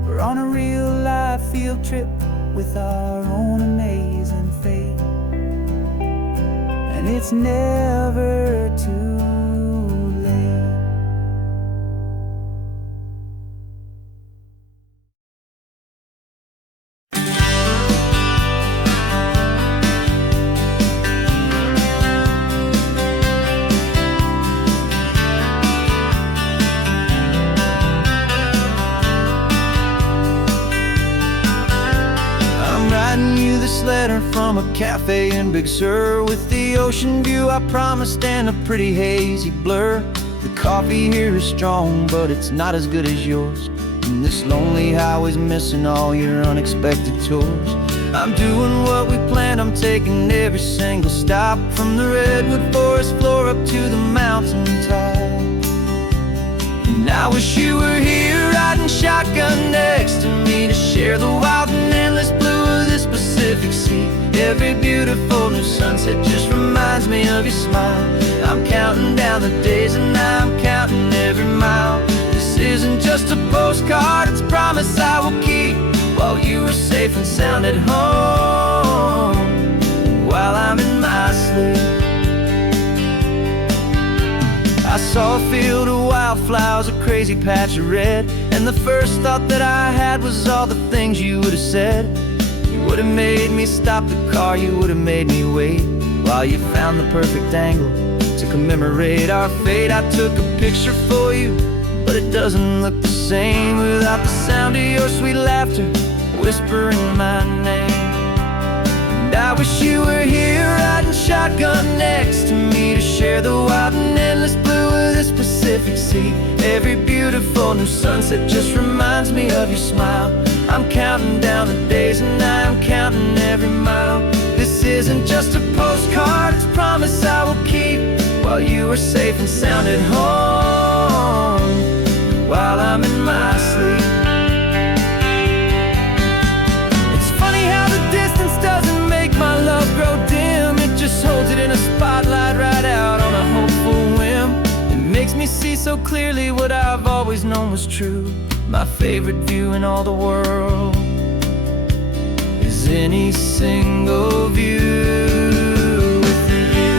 We're on a real life field trip with our own amazing fate. And it's never too late. I'm writing you this letter from a cafe in Big Sur, with the ocean view I promised and a pretty hazy blur. The coffee here is strong, but it's not as good as yours. And this lonely highway's missing all your unexpected tours. I'm doing what we planned, I'm taking every single stop, from the redwood forest floor up to the mountain top. And And I wish you were here riding shotgun next to me to share the wild and endless blue of this Pacific Sea. Every beautiful new sunset just reminds me of your smile. I'm counting down the days and I'm counting every mile. This isn't just a postcard, it's a promise I will keep, while you are safe and sound at home, while I'm in my sleep. I saw a field of wildflowers, a crazy patch of red, and the first thought that I had was all the things you would have said. You would have made me stop the car, you would have made me wait, while you found the perfect angle to commemorate our fate. I took a picture for you, but it doesn't look the same without the sound of your sweet laughter whispering my name. And I wish you were here riding shotgun next to me to share the wild and endless blue of this Pacific Sea. Every beautiful new sunset just reminds me of your smile. I'm counting down the days and I'm counting every mile. This isn't just a postcard, it's a promise I will keep, while you are safe and sound at home, while I'm in my sleep. It's funny how the distance doesn't make my love grow dim. It just holds it in a spotlight right out on a hopeful whim. It makes me see so clearly what I've always known was true. My favorite view in all the world is any single view with you.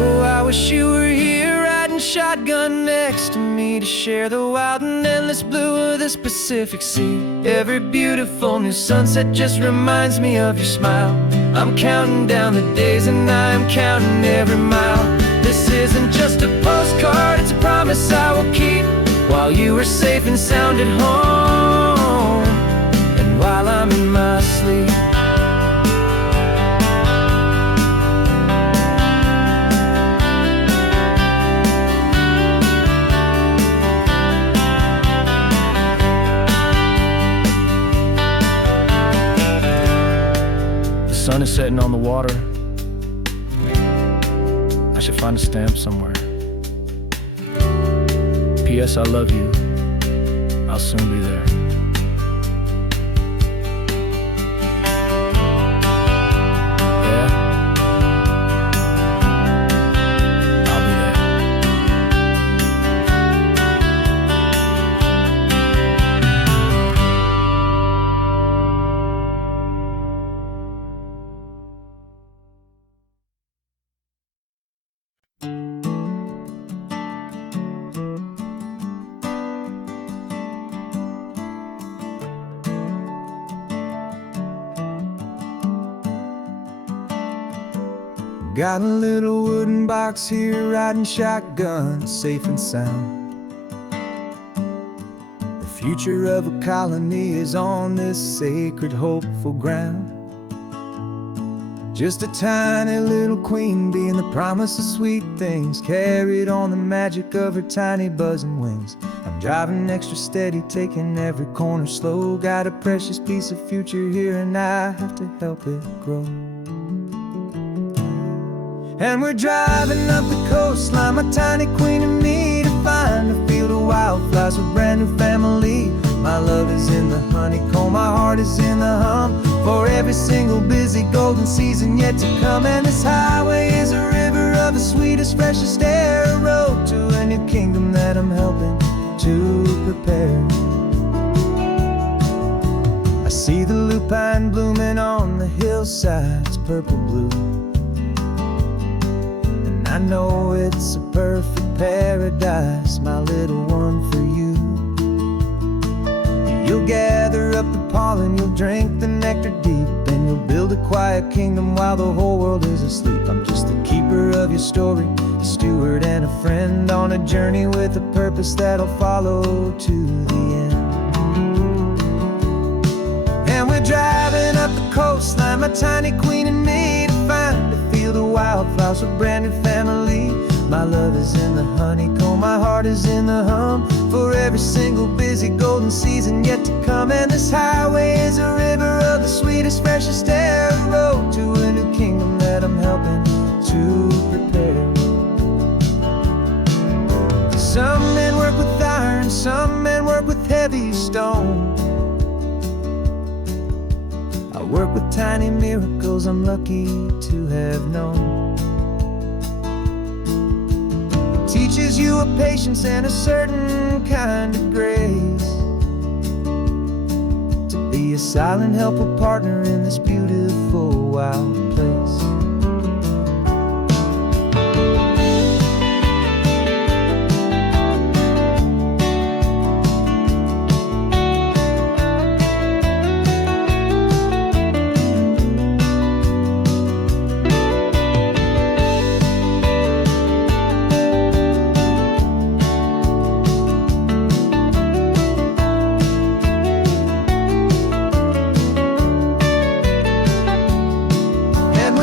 Oh, I wish you were here riding shotgun next to me to share the wild and endless blue of this Pacific Sea. Every beautiful new sunset just reminds me of your smile. I'm counting down the days and I'm counting every mile. This isn't just a postcard, it's a promise I will keep, while you are safe and sound at home, and while I'm in my sleep. The sun is setting on the water. I should find a stamp somewhere. P.S. I love you. I'll soon be there. Yeah? I'll be there. Got a little wooden box here, riding shotgun, safe and sound. The future of a colony is on this sacred, hopeful ground. Just a tiny little queen bee and the promise of sweet things, carried on the magic of her tiny buzzing wings. I'm driving extra steady, taking every corner slow. Got a precious piece of future here and I have to help it grow. And we're driving up the coastline, my tiny queen and me, to find a field of wildflowers with a brand new family. My love is in the honeycomb, my heart is in the hum, for every single busy golden season yet to come. And this highway is a river of the sweetest, freshest air, a road to a new kingdom that I'm helping to prepare. I see the lupine blooming on the hillsides, purple blue, I know it's a perfect paradise, my little one, for you. You'll gather up the pollen, you'll drink the nectar deep, and you'll build a quiet kingdom while the whole world is asleep. I'm just the keeper of your story, a steward and a friend, on a journey with a purpose that'll follow to the end. And we're driving up the coastline, my tiny queen and me, to find a field of wildflowers with a brand new family. My love is in the honeycomb, my heart is in the hum, for every single busy golden season yet to come. And this highway is a river of the sweetest, freshest air, a road to a new kingdom that I'm helping to prepare. Some men work with iron, some men work with heavy stone. I work with tiny miracles I'm lucky to have known. It teaches you a patience and a certain kind of grace, to be a silent, helpful partner in this beautiful, wild place.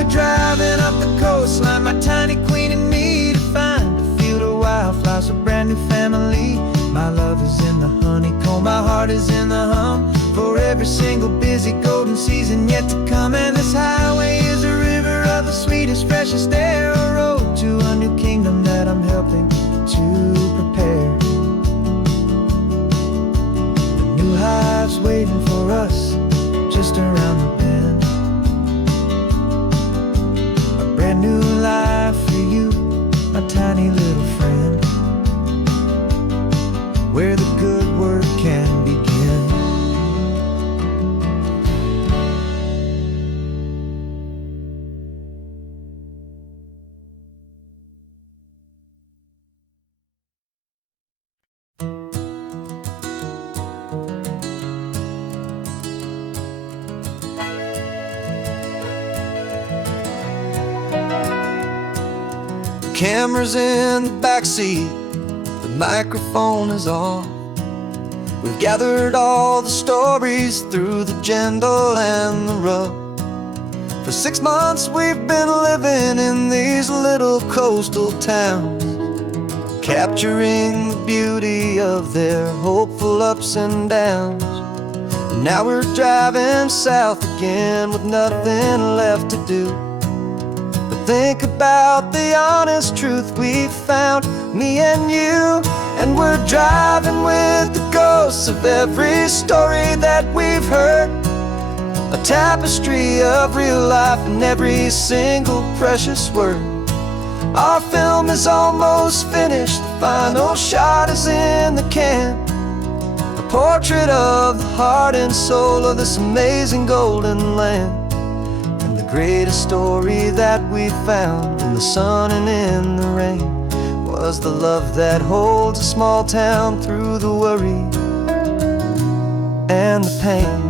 Driving up the coastline, my tiny queen and me, to find a field of wildflowers, a brand new family. My love is in the honeycomb, my heart is in the hum, for every single busy golden season yet to come. And this highway is a river of the sweetest, freshest air, a road to a new kingdom that I'm helping to prepare. The new hive's waiting for us just around the bend. Brand new life for you, my tiny little friend, where the good work can begin. Camera's in the backseat, the microphone is on. We've gathered all the stories through the gentle and the rough. For 6 months we've been living in these little coastal towns, capturing the beauty of their hopeful ups and downs. And now we're driving south again with nothing left to do. Think about the honest truth we've found, me and you. And we're driving with the ghosts of every story that we've heard, a tapestry of real life in every single precious word. Our film is almost finished, the final shot is in the can, a portrait of the heart and soul of this amazing golden land. Greatest story that we found in the sun and in the rain was the love that holds a small town through the worry and the pain.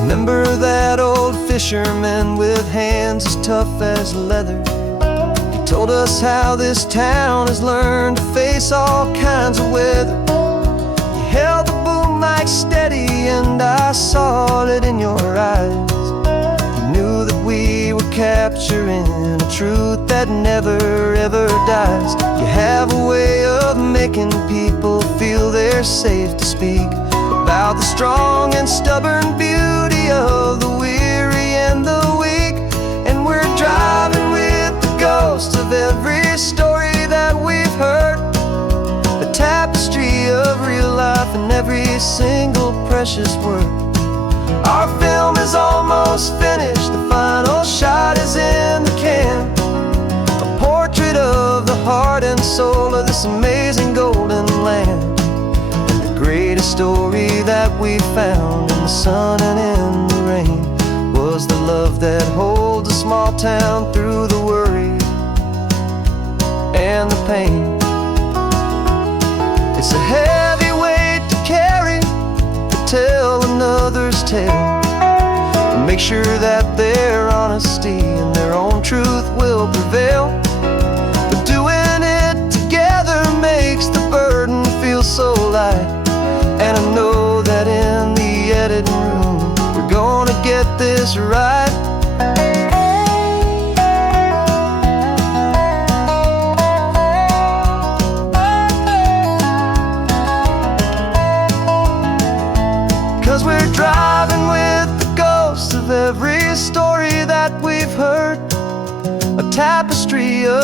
Remember that old fisherman with hands as tough as leather? He told us how this town has learned to face all kinds of weather. You held the boom mic steady and I saw it in your eyes. You knew that we were capturing a truth that never ever dies. You have a way of making people feel they're safe to speak about the strong and stubborn beauty of the weary and the weak. And we're driving with the ghosts of every story that we've heard, a tapestry of real life in every single precious word. Our film is almost finished, the final shot is in the can, a portrait of the heart and soul of this amazing golden land. And the greatest story that we found in the sun and in the rain was the love that holds a small town through the worry and the pain. It's a heavy weight to carry, to tell another's tale, and make sure that their honesty and their own truth will prevail. But doing it together makes the burden feel so light. And I know that in the editing room we're gonna get this right.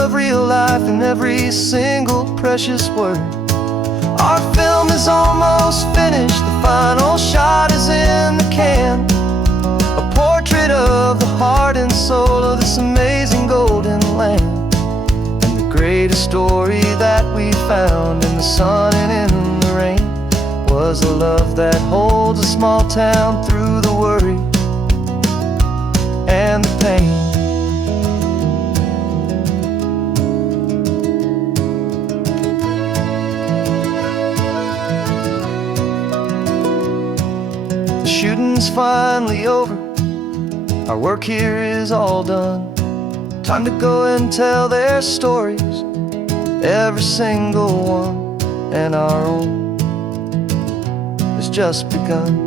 of real life in every single precious word. Our film is almost finished, the final shot is in the can. A portrait of the heart and soul of this amazing golden land. And the greatest story that we found in the sun and in the rain was a love that holds a small town through the worry and the pain. The shooting's finally over, our work here is all done. Time to go and tell their stories, every single one, and our own has just begun.